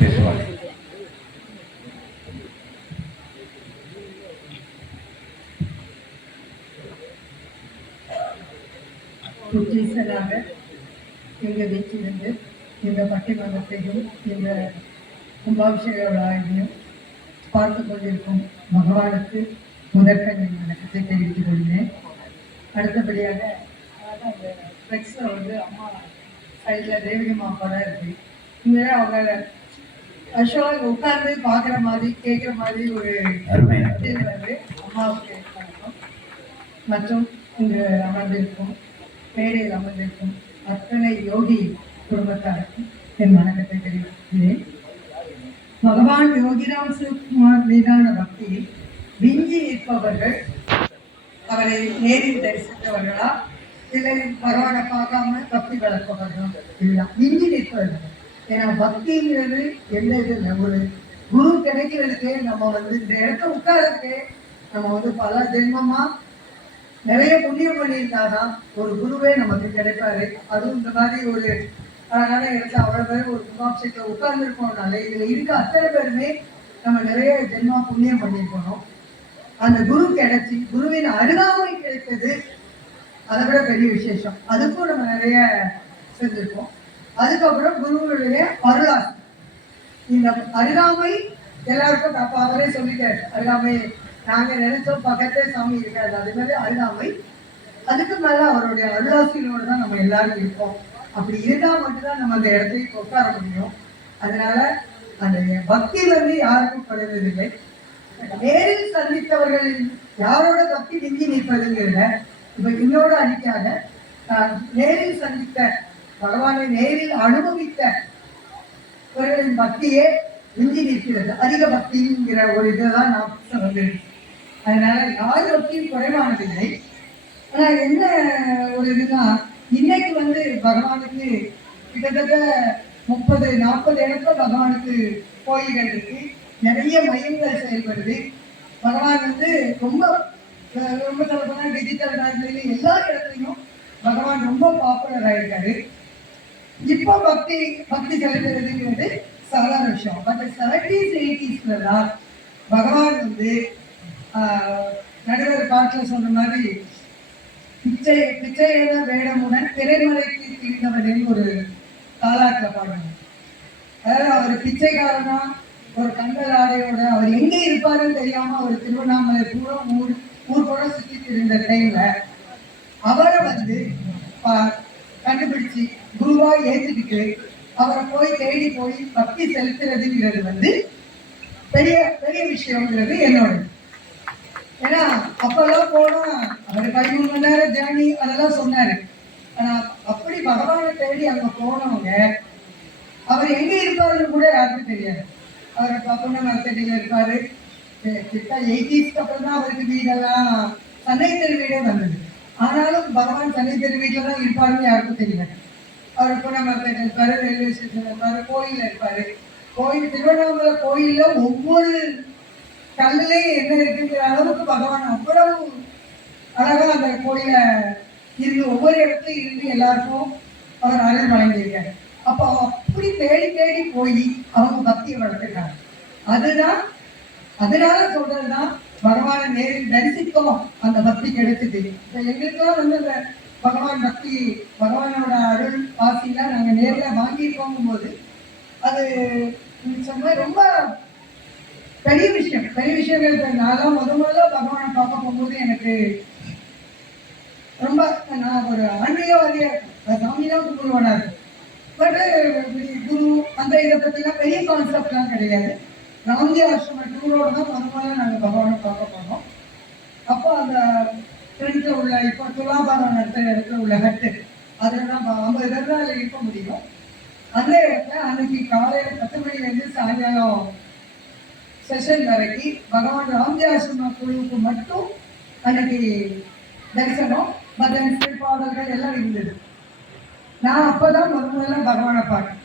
பேசுவார் புத்தீசராக எங்கள் வீட்டிலிருந்து இந்த பட்டிமன்றத்தையும் இந்த கும்பாபிஷேக விழாவையும் பார்த்து கொண்டிருக்கும் பகவானுக்கு முதற்கண் என் வணக்கத்தை தெரிவித்துக் கொள்கிறேன். அடுத்தபடியாக அதாவது அந்த ஃப்ளெக்ஸில் வந்து அம்மா சைடில் தேவகி அம்மா படம் இருக்கு. இங்கே அவங்க அசோக் உட்கார்ந்து பார்க்குற மாதிரி கேட்குற மாதிரி ஒரு அம்மாவுக்கு மற்றும் இங்கு அமர்ந்திருக்கும் மேடையில் அமர்ந்திருக்கும் அத்தனை யோகி குடும்பத்தாருக்கும் என் வணக்கத்தை தெரிவிக்கிறேன். பகவான் யோகிராம் சிவகுமார் மீதான பக்தியில் விஞ்சி நிற்பவர்கள் அவரை நேரில் தரிசித்தவர்களா? இல்லை பகவானை பார்க்காம பக்தி வளர்ப்பவர்களா? இல்லை விஞ்சி நிற்பவர்கள். ஏன்னா பக்திங்கிறது என்னது இது? குரு கிடைக்கிறதுக்கு நம்ம வந்து இந்த இடத்த உட்காரதுக்கு நம்ம வந்து பல ஜென்மமா நிறைய புண்ணியம் பண்ணியிருந்தாதான் ஒரு குருவே நமக்கு கிடைப்பாரு. அதுவும் இந்த மாதிரி ஒரு அழகான இடத்துல அவ்வளோ பேர் ஒரு கும்பாபிஷேகத்தில் உட்கார்ந்துருக்கோம்னாலே இதில் இருக்க அத்தனை பேருமே நம்ம நிறைய ஜென்மா புண்ணியம் பண்ணியிருக்கணும். அந்த குரு கிடைச்சி குருவின் அருகாமை கிடைத்தது அதை விட பெரிய விசேஷம். அதுக்கும் நம்ம நிறைய செஞ்சுருக்கோம் அதுக்கப்புறம் குருவுடைய அருளாசி இந்த அருகாமை எல்லாருக்கும் அப்ப அவரே சொல்லிட்டாரு அருகாமை நாங்க நினைச்சோம் பக்கத்தே சாமி இருக்காது அதே மாதிரி அருகாமை. அதுக்கு மேல அவருடைய அருளாசியோடு தான் நம்ம எல்லாரும் இருக்கோம் அப்படி இருந்தா மட்டும்தான் நம்ம அந்த இடத்துக்கு உட்கார முடியும். அதனால அந்த பக்தி வந்து யாருக்கும் குறைவதில்லை. நேரில் சந்தித்தவர்கள் யாரோட பக்தி விஞ்சி நிற்பதுங்கிறத இப்ப என்னோட அடிக்காத நேரில் சந்தித்த பகவானை நேரில் அனுபவித்த இவர்களின் பக்தியே விஞ்சி நிற்கிறது. அதிக பக்திங்கிற ஒரு இதுதான் நான் சொல்றேன் அதனால யார் பக்தியும் குறைவானதில்லை. ஆனால் என்ன ஒரு இதுனா இன்னைக்கு வந்து பகவானுக்கு கிட்டத்தட்ட முப்பது நாற்பது இடத்துல பகவானுக்கு கோயில்கள் இருக்கு. நிறைய மையங்கள் செயல்படுது. பகவான் வந்து ரொம்ப ரொம்ப சொல்ல டிஜிட்டல் நாட்டில எல்லா இடத்துலையும் பகவான் ரொம்ப பாப்புலர் ஆயிருக்காரு. இப்போ பக்தி பக்தி செலுத்துறதுங்கிறது சாதாரண விஷயம் பட் செவன்டீஸ் எயிட்டிஸ்லாம் பகவான் வந்து ஆஹ், நடுவர் பாட்டில் சொன்ன மாதிரி பிச்சை பிச்சையத வேடமுடன் திரைமலைக்கு தீர்ந்தவனின் ஒரு தாலாட்டில் பாடுறாங்க அதாவது அவர் பிச்சைக்காரனா ஒரு கண்டல் ஆடையோட அவர் எங்க இருப்பாருன்னு தெரியாம அவர் திருவண்ணாமலை பூரா ஊர் ஊர் கூட சுத்திட்டு இருந்த டைம்ல அவரை வந்து கண்டுபிடிச்சு குருவா ஏற்றுக்கிட்டு அவரை போய் தேடி போய் பக்தி செலுத்துறதுங்கிறது வந்து பெரிய பெரிய விஷயங்கிறது என்னோட. ஏன்னா அப்பெல்லாம் போனா அவர் பதிமூணு மணி நேரம் ஜேர்னி அதெல்லாம் சொன்னாரு. ஆனா அப்படி பகவானை தேடி அங்க போனவங்க அவர் எங்க இருப்பாருன்னு கூட யாருக்கும் தெரியாது. அவரை பப்பன மரத்தடியில் இருப்பாரு. கிட்ட எயிட்டிஸ்க்கு அப்புறம் தான் அவருக்கு வீடெல்லாம் சென்னை தெரு வீடே வந்தது. ஆனாலும் பகவான் சென்னை தெரு வீட்டில் தான் இருப்பாருன்னு யாருக்கும் தெரியல. அவர் புன இருப்பார் ரயில்வே ஸ்டேஷன் இருப்பார் கோயில்ல இருப்பார். கோயில் திருவண்ணாமலை கோயிலில் ஒவ்வொரு கல்லுலேயும் என்ன இருக்குங்கிற அளவுக்கு பகவான் அவ்வளவு அழகாக அந்த கோயிலை இருந்து ஒவ்வொரு இடத்துலையும் இருந்து எல்லாருக்கும் அவர் அருள் வழங்கியிருக்காரு. அப்போ அப்படி தேடி தேடி போய் அவங்க பக்தியை வளர்த்துருக்காங்க அதுதான் அதனால சொல்றதுதான் பகவானை நேரில் தரிசித்தோம் அந்த பக்தி கிடைச்சது எங்களுக்கெல்லாம் வந்து அந்த பகவான் பக்தி பகவானோட அருள் ஆசையில நாங்க நேர்ல வாங்கி போகும்போது அது சொன்ன ரொம்ப பெரிய விஷயம். பெரிய விஷயங்கள் இப்ப நான் முத முதல்ல பகவானை பார்க்க போகும்போது எனக்கு ரொம்ப நான் ஒரு ஆன்மீகவாதியா இருக்கேன். சாமியெல்லாம் கும்பிடுவானா இருக்கும் பட் குரு அந்த இதை பற்றிலாம் பெரிய கான்செப்ட்லாம் கிடையாது. ராம்ஜி ஆசிரம டூரோட தான் முத முதல்ல நாங்கள் பகவானை பார்க்க போனோம். அப்போ அந்த தெரிஞ்ச உள்ள இப்போ துலாபாரம் நடத்த இடத்துல உள்ள ஹட்டு அதில் தான் ஐம்பது பேர் தான் அதில் இருக்க முடியும். அந்த இடத்துல அன்னைக்கு காலையில் பத்து மணிலேருந்து சாயங்காலம் செஷன் வரைக்கும் பகவான் ராம்ஜி குழுவுக்கு மட்டும் அன்னைக்கு தரிசனம் பஜன் பாடல்கள் எல்லாம் இருந்தது. நான் அப்போதான் முதல் முதல்ல பகவானை பார்த்தேன்.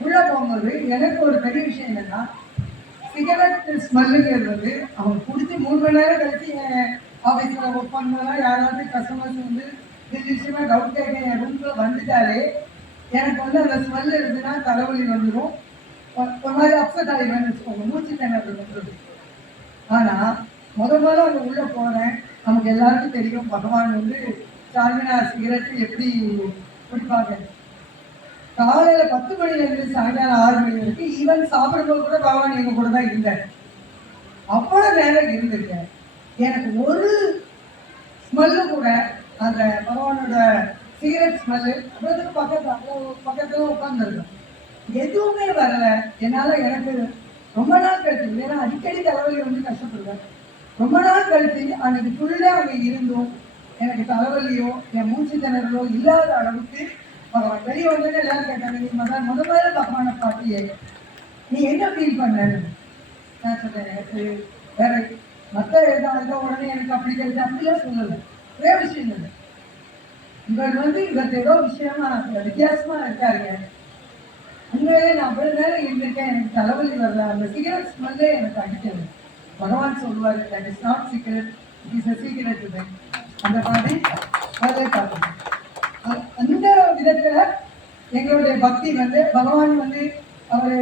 உள்ள போகும்போது எனக்கு ஒரு பெரிய விஷயம் என்னன்னா சிகரெட் ஸ்மெல்லுங்கிறது அவங்க குடிச்சு மூணு மணி நேரம் கழிச்சு என் ஆஃபீஸில் ஒர்க் பண்ணும்போதெல்லாம் யாராவது கஸ்டமர்ஸ் வந்து இது விஷயமா டவுட் கேட்க என் ரூமில் வந்துட்டாலே எனக்கு வந்து அந்த ஸ்மெல் இருந்துன்னா தலைவலி வந்துடும் ஒரு மாதிரி அப்செட் ஆகிடுவேன்னு வச்சுக்கோங்க. மூச்சு திணறல் வந்துடும் ஆனால் முத முதல்ல அவங்க உள்ளே போனேன் நமக்கு எல்லாருக்கும் தெரியும் பகவான் வந்து சார்மினார் சிகரெட் எப்படி குடிப்பாங்க. காலையில் பத்து மணிலேருந்து சாயங்காலம் ஆறு மணி வரைக்கும் ஈவன் சாப்பிடும்போது கூட பகவான் எங்கள் கூட தான் இருந்தேன் அவ்வளோ நேரம் இருந்திருக்கேன். எனக்கு ஒரு ஸ்மெல்லு கூட அந்த பகவானோட சிகரெட் ஸ்மெல்லு அவ்வளவு பக்கத்தில் பக்கத்தில் பக்கத்துல எதுவுமே வரல. என்னால் எனக்கு ரொம்ப நாள் கழிச்சு ஏன்னா அடிக்கடி தலைவலி வந்து கஷ்டப்படுவேன். ரொம்ப நாள் கழிச்சு அன்னைக்கு ஃபுல்லாக அங்கே இருந்தும் எனக்கு தலைவலியோ என் மூச்சு திணறலோ இல்லாத அளவுக்கு பகவான் வெளியே வந்து எல்லாரும் கேட்டாங்க நீ முத முத முதல்ல பகவானை பாட்டியே நீ என்ன ஃபீல் பண்ண? நான் சொன்னேன் எனக்கு வேற எழுதா இருந்தால் உடனே எனக்கு அப்படி தெரியுது அப்படிலாம் சொல்லலை ஒரே விஷயம் இல்லை. இவர் வந்து இவருக்கு ஏதோ விஷயமா வித்தியாசமா இருக்காருங்க. உண்மையிலே நான் அவ்வளவு நேரம் இருந்திருக்கேன் எனக்கு தலைவலி வரல. அந்த சிகரெட் ஸ்மெல்லே எனக்கு அடிக்கல. பகவான் சொல்லுவார் that is not secret it is a secret இது அந்த மாதிரி அதை பார்க்கணும். அந்த விதத்துல எங்களுடைய பக்தி வந்து பகவான் வந்து அவர்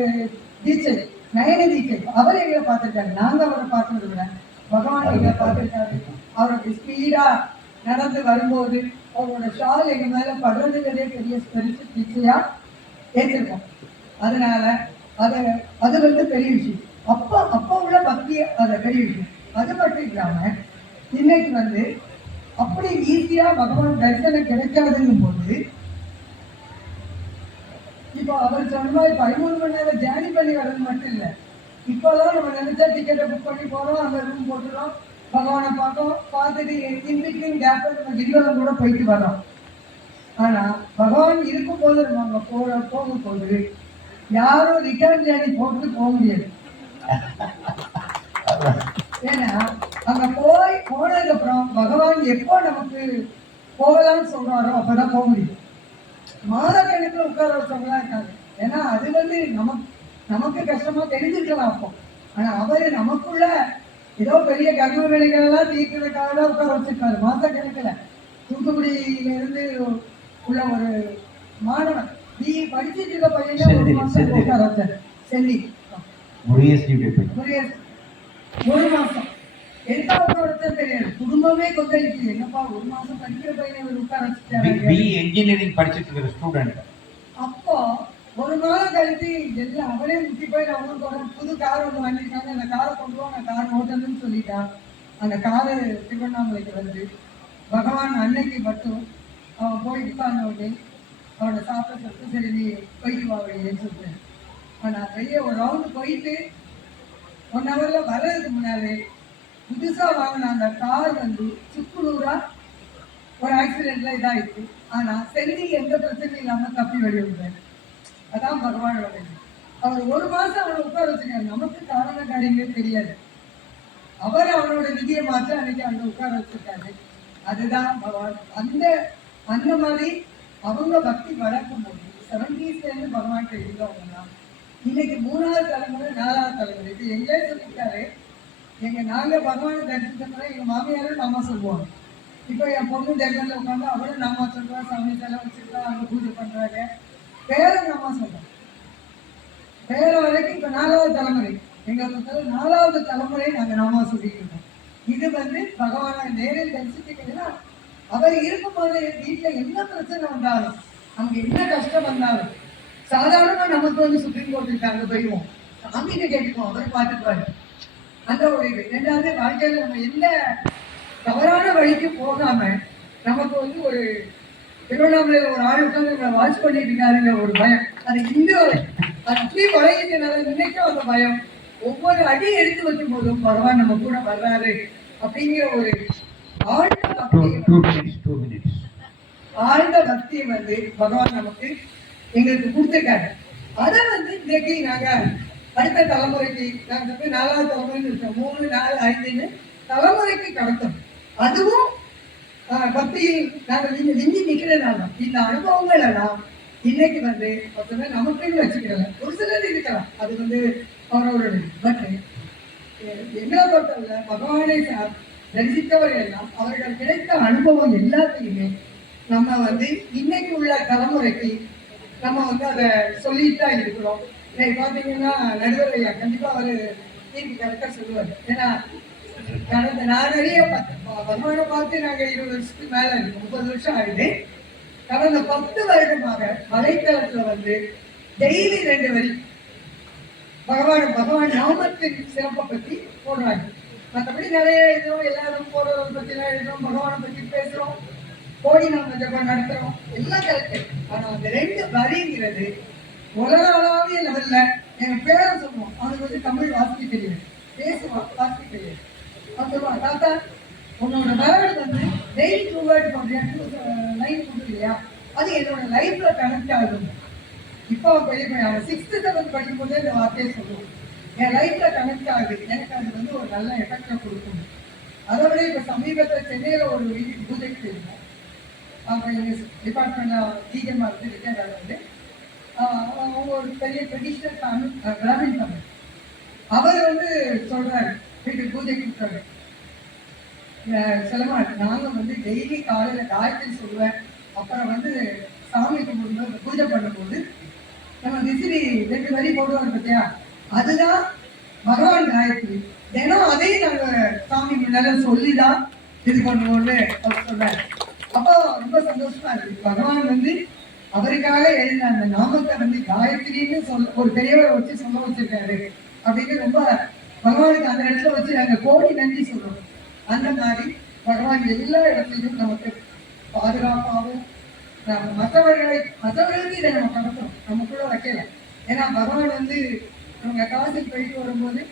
டீச்சர் நயன டீச்சர் அவர் எங்களை பார்த்துருக்காரு. நாங்கள் அவரை பார்க்கறது விட பகவான் எங்களை பார்த்துருக்காரு அவர் அப்படி ஸ்பீடா நடந்து வரும்போது அவரோட ஷால் எங்க மேல படுறதுங்கிறதே பெரிய பெருசு தீட்சையா ஏற்றிருக்கோம் அதனால அது அது வந்து பெரிய விஷயம். அப்போ அப்போ உள்ள பக்தி அது பெரிய விஷயம். அது மட்டும் இல்லாம இன்னைக்கு வந்து அப்படி ஈஸியா பகவான் தரிசனம் கிடைக்காதுங்கும் போது இப்போ அவர் சொன்ன மாதிரி பதிமூணு மணி நேரம் ஜேர்னி பண்ணி வர்றது மட்டும் இல்லை. இப்போதான் நம்ம நினைச்சா டிக்கெட்டை புக் பண்ணி போறோம் அந்த ரூம் போட்டுறோம். பகவானை பார்த்தோம். பார்த்துட்டு இன் பிட்வீன் கேப்ல நம்ம கிரிவலம் கூட போயிட்டு வரோம் ஆனா பகவான் இருக்கும்போது நம்ம அங்க போற போகும்போது யாரும் ரிட்டர்ன் ஜேர்னி போட்டு போக முடியாது. ஏன்னா அங்க போய் போனதுக்கு அப்புறம் பகவான் எப்போ நமக்கு போகலாம்னு சொல்றாரோ அப்பதான் போக முடியும். மாத கணக்குல உட்கார வச்சவங்களாம் இருக்காங்க. ஏன்னா அது வந்து நமக்கு நமக்கு கஷ்டமா தெரிஞ்சிருக்கலாம் அப்போ. ஆனா அவரு நமக்குள்ள ஏதோ பெரிய கர்ம வினைகள் எல்லாம் தீர்க்கிறதுக்காக உட்கார வச்சிருக்காரு. மாச கணக்குல. தூத்துக்குடியில இருந்து உள்ள ஒரு மாணவன். நீ படிச்சிட்டு இருக்க பையனை ஒரு மாசம். உட்கார வச்சாரு. முருகேசன். ஒரு மாசம். குடும்பமே கொந்தளிக்கு என்னப்பா ஒரு மாசம் படிக்கிற பையனை உட்கார பி வச்சுட்டாரு இன்ஜினியரிங் படிச்சிட்டு இருக்கிற ஸ்டூடெண்ட் ஒரு மாதம் கழித்து எல்லாம் அவனே முத்தி போய் நான் ஊருக்கு வரேன் புது கார் ஒன்று வாங்கியிருக்காங்க. அந்த காரை கொண்டு வா நான் கார் ஓட்டணும்னு சொல்லிட்டான் அந்த காரு திருவண்ணாமலைக்கு வந்து பகவான் அன்னைக்கு மட்டும் அவன் போய் உட்கார்ந்த உடனே அவனை சாப்பிட சொல்லிட்டு சரி நீ போயிட்டு வா வெளியேன்னு ஆனால் பெரிய ஒரு ரவுண்டு போயிட்டு ஒன் ஹவரில் வர்றதுக்கு முன்னாலே புதுசாக வாங்கின அந்த கார் வந்து சுக்குநூறாக ஒரு ஆக்சிடெண்ட்டில் இதாகிடுச்சு ஆனால் செல்லி எந்த பிரச்சனையும் இல்லாமல் தப்பி வெளியே அதான் பகவானோட இது. அவர் ஒரு மாசம் அவனை உட்கார வச்சிருக்காரு நமக்கு காரண காரியங்களே தெரியாது. அவர் அவனோட விதியை மாற்ற அன்னைக்கு அங்க உட்கார வச்சிருக்காரு. அதுதான் பகவான். அந்த அந்த மாதிரி அவங்க பக்தி வளர்க்கும் போது செவன்டீஸ்லேருந்து பகவான் இருந்தவங்க இன்னைக்கு மூணாவது தலைமுறை நாலாவது தலைமுறை. இது எங்கே சொல்லிட்டாரு எங்க நாங்கள் பகவானை தரிசிச்சோம்னா எங்கள் மாமியாரும் நம்ம சொல்லுவாங்க இப்போ என் பொண்ணு தேர்தலில் உட்காந்து அவளும் நாமா சொல்றா சாமி செலவு வச்சிருக்கா அவங்க பூஜை பண்றாங்க. பேரை நாம சொல்றோம் பேரை வரைக்கும் இப்ப நாலாவது தலைமுறை. எங்க நாலாவது தலைமுறை நாங்க நாமா சொல்லிட்டு இருக்கோம். இது வந்து பகவானை நேரில் தரிசிக்கிறதுனா அவர் இருக்கும்போது வீட்டுல என்ன பிரச்சனை வந்தாலும் நமக்கு என்ன கஷ்டம் வந்தாலும் சாதாரணமா நமக்கு வந்து சுப்ரீம் கோர்ட் இருக்காங்க போயிடுவோம். சாமிகிட்ட கேட்டுக்குவோம் அவர் பார்த்துக்குவாரு. அந்த ஒரு இது. ரெண்டாவது வாழ்க்கையில நம்ம எந்த தவறான வழிக்கு போகாம நமக்கு வந்து ஒரு திருவண்ணாமலையில ஒரு ஆள் உட்காந்து வாட்ச் பண்ணிட்டு இருக்காருங்கிற ஒரு பயம். அது இந்து வரை அப்படி பழகிட்டனால இன்னைக்கும் அந்த பயம். ஒவ்வொரு அடி எடுத்து வைக்கும் போதும் பகவான் நம்ம கூட வர்றாரு அப்படிங்கிற ஒரு ஆழ்ந்த பக்தியை வந்து பகவான் நமக்கு எங்களுக்கு கொடுத்துருக்காரு. அதை வந்து இன்னைக்கு நாங்க அடுத்த தலைமுறைக்கு நாங்க வந்து நாலாவது தலைமுறைன்னு இருக்கோம். மூணு நாலு ஐந்துன்னு தலைமுறைக்கு கடத்தோம் அதுவும் பக்தியில் நாங்கள் விஞ்சி விஞ்சி நிக்கிறதுனால இந்த அனுபவங்கள் எல்லாம் இன்னைக்கு வந்து மொத்தமே நமக்குன்னு வச்சுக்கிறல ஒரு சிலர் இருக்கலாம். அது வந்து அவரவருடைய பட் எங்களை பொறுத்தவரை பகவானை சார் தரிசித்தவர்கள் எல்லாம் அவர்கள் கிடைத்த அனுபவம் எல்லாத்தையுமே நம்ம வந்து இன்னைக்கு உள்ள தலைமுறைக்கு நம்ம வந்து அதை சொல்லிட்டு தான் இருக்கிறோம். இன்னைக்கு பார்த்தீங்கன்னா நடுவர் ஐயா கண்டிப்பாக அவர் தீர்ப்பு கரெக்டாக சொல்லுவார். ஏன்னா கடந்த நான் நிறைய வருமானம் பார்த்து நாங்கள் இருபது வருஷத்துக்கு மேலே இருக்கு முப்பது வருஷம் ஆகுது கடந்த பத்து வருடமாக வலைத்தளத்தில் வந்து டெய்லி ரெண்டு வரி பகவான் பகவான் நாமத்தின் சிறப்பை பற்றி போடுறாங்க. மற்றபடி நிறைய எழுதுறோம். எல்லாரும் போடுறத பற்றிலாம் எழுதுறோம். பகவானை பற்றி பேசுகிறோம் கோடி நாம ஜபம் நடத்துகிறோம் எல்லாம் கரெக்டு ஆனால் அந்த ரெண்டு வரிங்கிறது உலகளாவிய லெவல்ல என் பேரை சொல்லுவோம் அவனுக்கு வந்து தமிழ் வாசிக்க தெரியும் பேசுவான் வாசிக்க தெரியாது. அவன் தாத்தா உன்னோட வேர்டு வந்து டெய்லி டூ வேர்டு பண்ணுறியா லைன் கொடுக்குறியா அது என்னோட லைஃப்ல கனெக்ட் ஆகும். இப்போ பெரிய பையன். சிக்ஸ்த்து செவன்த் படிக்கும்போதே இந்த வார்த்தையை சொல்லுவோம். என் லைஃப்ல கனெக்ட் ஆகுது எனக்கு அது வந்து ஒரு நல்ல எஃபெக்டை கொடுக்கும். அதை விட இப்போ சமீபத்தில் சென்னையில் ஒரு வீட்டுக்கு பூஜைக்கு போயிருந்தோம் அப்புறம் எங்கள் டிபார்ட்மெண்ட் டிஜிஎம் இருந்து ரிட்டையர் வந்து அவங்க ஒரு பெரிய ட்ரெடிஷ்னல் ஃபேமிலி அஹ் பிராமின் அவர் வந்து சொல்கிறாரு வீட்டுக்கு பூஜை கொடுத்தாரு. செலமாட் நாங்கள் வந்து டெய்லி காலையில் காயத்ரி சொல்லுவேன். அப்புறம் வந்து சாமி கும்பிடும்போது பூஜை பண்ணும்போது நம்ம விசிறி ரெண்டு வரி போடுவோம் பார்த்தியா? அதுதான் பகவான் காயத்ரி. தினம் அதையும் நாங்கள் சாமி முன்னால சொல்லி தான் இது பண்ணுவோம்னு அவர் சொல்றாரு அப்போ ரொம்ப சந்தோஷமா இருக்கு பகவான் வந்து அவருக்காக எழுந்த அந்த நாமத்தை வந்து காயத்ரின்னு சொல்ல ஒரு பெரியவரை வச்சு சொல்ல வச்சிருக்காரு. அப்படின்னு ரொம்ப பகவானுக்கு அந்த இடத்துல வச்சு நாங்க கோடி நன்றி சொல்றோம். அந்த மாதிரி பகவான் எல்லா இடத்துலையும் நமக்கு பாதுகாப்பாகவும் நம்ம மற்றவர்களை மற்றவர்களுக்கு இதை நம்ம கடத்தோம் நமக்குள்ள வைக்கல. ஏன்னா பகவான் வந்து அவங்க காசுக்கு போயிட்டு வரும்போது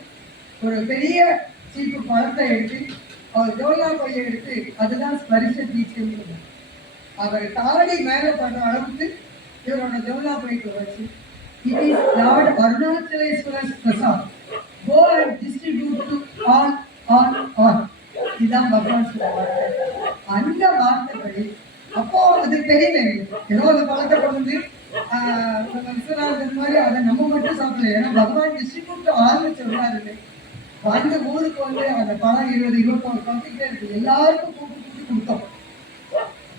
ஒரு பெரிய சீப்பு பழத்தை எடுத்து அவர் ஜோலா பையை எடுத்து அதுதான் ஸ்பரிச தீட்சைன்னு அவர் தாடி மேலே படுற அளவுக்கு இவரோட ஜோலா பைக்கு வச்சு it is Lord Arunachaleswarar prasad go and distribute to all all all இதுதான் பகவான் சொல்ல வார்த்தை. அந்த வார்த்தைகளை அப்போ அது தெரியல ஏதோ அந்த பழத்தை கொண்டு வந்து விஸ்வநாதன் மாதிரி அதை நம்ம மட்டும் சாப்பிடல. ஏன்னா பகவான் டிஸ்ட்ரிபியூட் ஆள்னு சொல்றாரு அந்த ஊருக்கு வந்து அந்த பழம் இருபது இருபத்தொரு பழத்துக்கிட்டே இருக்கு. எல்லாருக்கும் கூட்டு கூட்டி கொடுத்தோம்.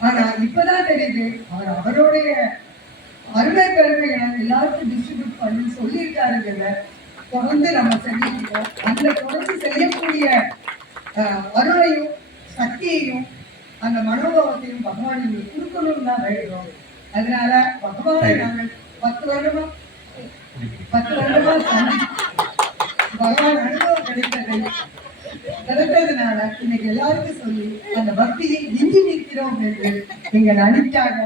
ஆனா இப்பதான் தெரியுது அவர் அவருடைய அருமை பெருமைகளை எல்லாருக்கும் டிஸ்ட்ரிபியூட் பண்ணி சொல்லியிருக்காருங்கிறத தொடர்ந்து நம்ம செஞ்சுருக்கோம் அந்த தொடர்ந்து செய்யக்கூடிய அருளையும் சக்தியையும் அந்த மனோபாவத்தையும் பகவான் எங்களுக்கு கொடுக்கணும்னு தான் வேண்டுகிறோம். அதனால பகவானை நாங்கள் பத்து வருடமா பத்து வருடமா பகவான் அனுபவம் கிடைத்ததை கிடைத்ததுனால இன்னைக்கு எல்லாருக்கும் சொல்லி அந்த பக்தியை இஞ்சி நிற்கிறோம் என்று எங்கள் அணிக்காக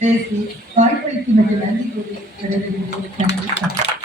பேசி வாய்ப்பளித்து நன்றி கூறி விடைபெறுகிறேன்